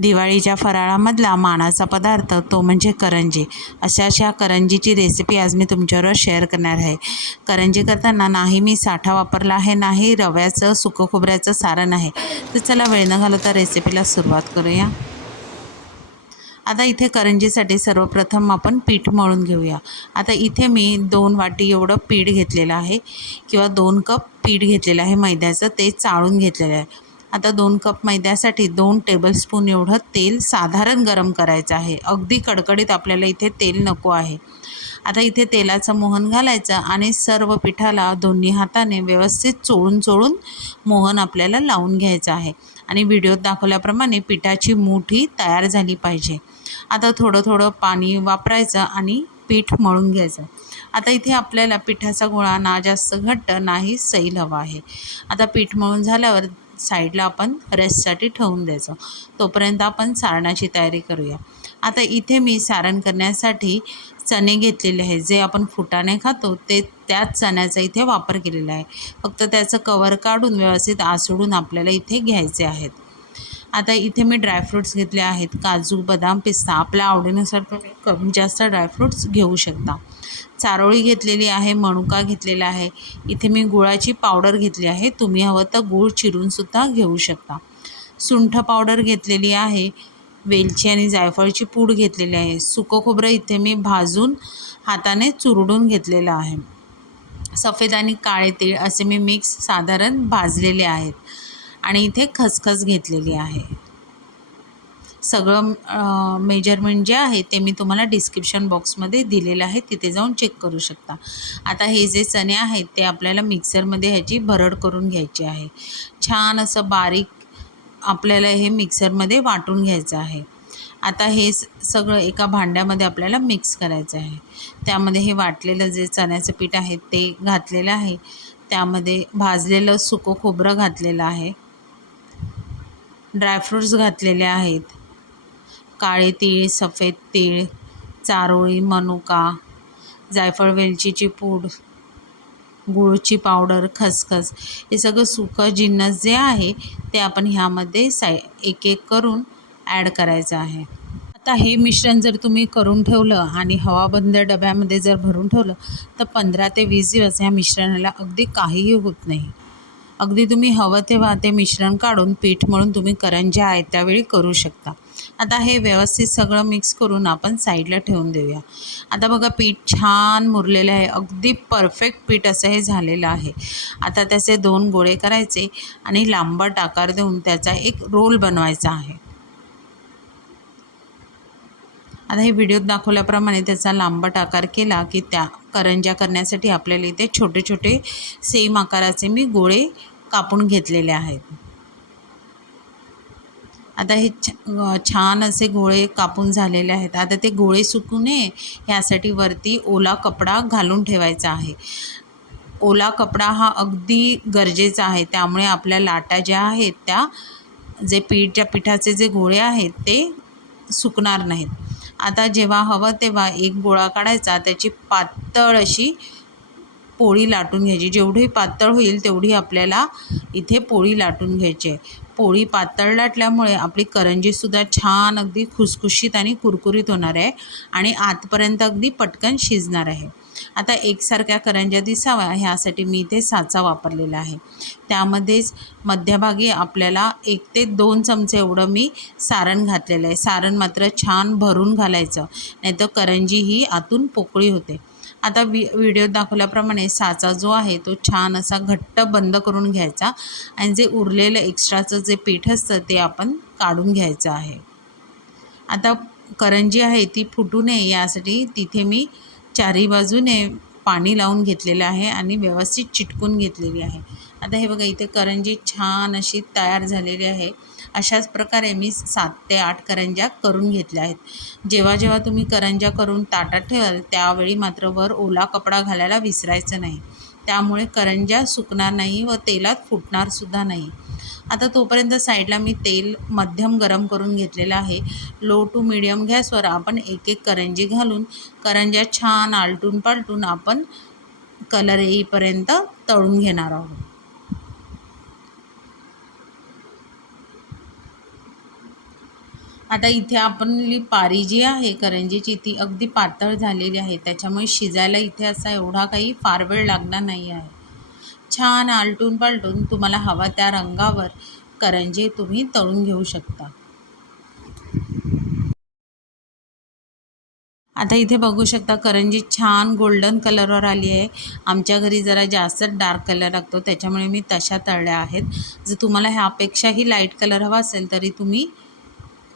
दिवाळीच्या फराळामधला मानाचा पदार्थ तो म्हणजे करंजी. अशा अशा करंजीची रेसिपी आज मी तुमच्याबरोबर शेअर करणार आहे. करंजी करताना नाही मी साठा वापरला आहे नाही रव्याचं सुकं खोबऱ्याचं सारण आहे. तर चला वेळ न घालवता रेसिपीला सुरुवात करूया. आता इथे करंजीसाठी सर्वप्रथम आपण पीठ मळून घेऊया. आता इथे मी दोन वाटी एवढं पीठ घेतलेलं आहे किंवा दोन कप पीठ घेतलेलं आहे मैद्याचं. ते चाळून घेतलेलं आहे. आता दोन कप मैद्यासाठी दोन टेबलस्पून एवढं तेल साधारण गरम करायचं आहे. अगदी कडकडीत आपल्याला इथे तेल नको आहे. आता इथे तेलाचं मोहन घालायचं आणि सर्व पिठाला दोन्ही हाताने व्यवस्थित चोळून चोळून मोहन आपल्याला लावून घ्यायचं आहे. आणि व्हिडिओत दाखवल्याप्रमाणे पिठाची मुठी तयार झाली पाहिजे. आता थोडं थोडं पाणी वापरायचं आणि पीठ मळून घ्यायचं. आता इथे आपल्याला पिठाचा गोळा ना जास्त घट्ट नाही सैल हवा आहे. आता पीठ मळून झाल्यावर साईडला आपण रेस्टसाठी ठेवून द्यायचं. तोपर्यंत आपण सारणाची तयारी करूया. आता इथे मी सारण करण्यासाठी चणे घेतलेले आहे जे आपण फुटाणे खातो ते त्याच चण्याचा इथे वापर केलेला आहे. फक्त त्याचं कवर काढून व्यवस्थित आसडून आपल्याला इथे घ्यायचे आहेत. आता इथे मी ड्रायफ्रूट्स घेतले आहेत. काजू बदाम पिस्ता. आपल्या आवडीनुसार तुम्ही कमी जास्त ड्रायफ्रूट्स घेऊ शकता. चारोळी घेतलेली आहे मनुका घेतलेला आहे. इथे मी गुळाची पावडर घेतली आहे. तुम्ही हवं तर गूळ चिरूनसुद्धा घेऊ शकता. सुंठ पावडर घेतलेली आहे. वेलची आणि जायफळची पूड घेतलेली आहे. सुकं खोबरं इथे मी भाजून हाताने चुरडून घेतलेलं आहे. सफेद आणि काळे तीळ असे मी मिक्स साधारण भाजलेले आहेत. आणि इथे खसखस घेतलेली आहे. सगळं मेजरमेंट जे आहे ते मी तुम्हाला डिस्क्रिप्शन बॉक्समध्ये दिलेलं आहे तिथे जाऊन चेक करू शकता. आता हे जे चणे आहेत ते आपल्याला मिक्सरमध्ये ह्याची भरड करून घ्यायची आहे. छान असं बारीक आपल्याला हे मिक्सरमध्ये वाटून घ्यायचं आहे. आता हे सगळं एका भांड्यामध्ये आपल्याला मिक्स करायचं आहे. त्यामध्ये हे वाटलेलं जे चण्याचं पीठ आहे ते घातलेलं आहे. त्यामध्ये भाजलेलं सुकं खोबरं घातलेलं आहे. ड्रायफ्रूट्स घातलेले आहेत. काळे तीळ सफेद तीळ चारोळी मनुका जायफळ वेलचीची पूड गुळची पावडर खसखस हे सगळं सुकं जिन्नस जे आहे ते आपण ह्यामध्ये साय एक एक करून ॲड करायचं आहे. आता हे मिश्रण जर तुम्ही करून ठेवलं आणि हवाबंद डब्यामध्ये जर भरून ठेवलं तर पंधरा ते वीस दिवस ह्या मिश्रणाला अगदी काहीही होत नाही. अगदी तुम्ही हवं तेव्हा ते मिश्रण काढून पीठ म्हणून तुम्ही करंज्या आहे त्यावेळी करू शकता. आता हे व्यवस्थित सगळं मिक्स करून आपण साईडला ठेवून देऊया. आता बघा पीठ छान मुरलेलं आहे. अगदी परफेक्ट पीठ असं हे झालेलं आहे. आता त्याचे दोन गोळे करायचे आणि लांबट आकार देऊन त्याचा एक रोल बनवायचा आहे. आता हे व्हिडिओत दाखवल्याप्रमाणे त्याचा लांबट आकार केला की त्या करंज्या करण्यासाठी आपल्याला इथे छोटे छोटे सेम आकाराचे मी गोळे कापून घेतलेले आहेत. आता हे छान असे गोळे कापून झालेले आहेत. आता ते गोळे सुकू नये ह्यासाठी वरती ओला कपडा घालून ठेवायचा आहे. ओला कपडा हा अगदी गरजेचा आहे. त्यामुळे आपल्या लाटा ज्या आहेत त्या जे पीठच्या पिठाचे जे गोळे आहेत ते सुकणार नाहीत. आता जेव्हा हवं तेव्हा एक गोळा काढायचा. त्याची पातळ अशी पोळी लाटून घ्यायची. जेवढी पातळ होईल तेवढी आपल्याला इथे पोळी लाटून घ्यायची आहे. पोळी पातळ लाटल्यामुळे आपली करंजीसुद्धा छान अगदी खुसखुशीत आणि कुरकुरीत होणार आहे आणि आतपर्यंत अगदी पटकन शिजणार आहे. आता एकसारख्या करंज्या दिसाव्या ह्यासाठी मी इथे साचा वापरलेला आहे. त्यामध्येच मध्यभागी आपल्याला एक ते दोन चमचे एवढं मी सारण घातलेलं आहे. सारण मात्र छान भरून घालायचं नाहीतर करंजी ही आतून पोकळी होते. आता वि व्हिडिओ दाखवल्याप्रमाणे साचा जो आहे तो छान असा घट्ट बंद करून घ्यायचा आणि जे उरलेलं एक्स्ट्राचं जे पीठ असतं ते आपण काढून घ्यायचं आहे. आता करंजी आहे ती फुटू नये यासाठी तिथे मी चारी बाजूने पाणी लावून घेतलेलं आहे आणि व्यवस्थित चिटकून घेतलेली आहे. आता हे बघा इथे करंजी छान अशी तयार झालेली आहे. अशाच प्रकारे मी सात ते आठ करंज्या करून घेतल्या आहेत. जेव्हा जेव्हा तुम्ही करंज्या करून ताटात ठेवाल त्यावेळी मात्र वर ओला कपडा घालायला विसरायचं नाही. त्यामुळे करंज्या सुकणार नाही व तेलात फुटणारसुद्धा नाही. आता तोपर्यंत साईडला मी तेल मध्यम गरम करून घेतलेलं आहे. लो टू मिडियम गॅसवर आपण एक एक करंजी घालून करंज्या छान आलटून पालटून आपण कलर येईपर्यंत तळून घेणार आहोत. आता इथे आपली पारी जी आहे करंजीची ती अगदी पातळ झालेली आहे. त्याच्यामुळे शिजायला इथे असा एवढा काही फार वेळ लागणार नाही आहे. छान आलटून पालटून तुम्हाला हवा त्या रंगावर करंजी तुम्ही तळून घेऊ शकता. आता इथे बघू शकता करंजी छान गोल्डन कलरवर आली आहे. आमच्या घरी जरा जास्तच डार्क कलर लागतो त्याच्यामुळे मी तशा तळल्या आहेत. जर तुम्हाला ह्यापेक्षाही लाइट कलर हवा असेल तरी तुम्ही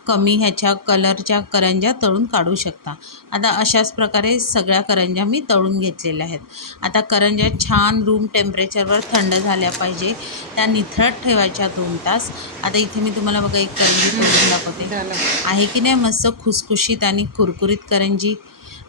कमी ह्याच्या कलरच्या करंज्या तळून काढू शकता. आता अशाच प्रकारे सगळ्या करंज्या मी तळून घेतलेल्या आहेत. आता करंज्या छान रूम टेम्परेचरवर थंड झाल्या पाहिजे. त्या निथळत ठेवायच्या दोन तास. आता इथे मी तुम्हाला बघा एक करंजी तळून दाखवते. आहे की नाही? मस्त खुसखुशीत आणि कुरकुरीत करंजी.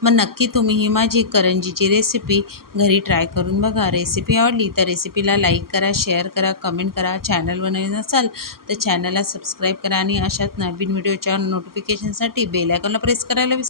मग नक्की तुम्ही ही माझी करंजीची रेसिपी घरी ट्राय करून बघा. रेसिपी आवडली तर रेसिपीला लाईक करा शेअर करा कमेंट करा. चॅनल बनवले नसाल तर चॅनलला सबस्क्राईब करा आणि अशाच नवीन व्हिडिओच्या नोटिफिकेशनसाठी बेल आयकॉनला प्रेस करायला विसरू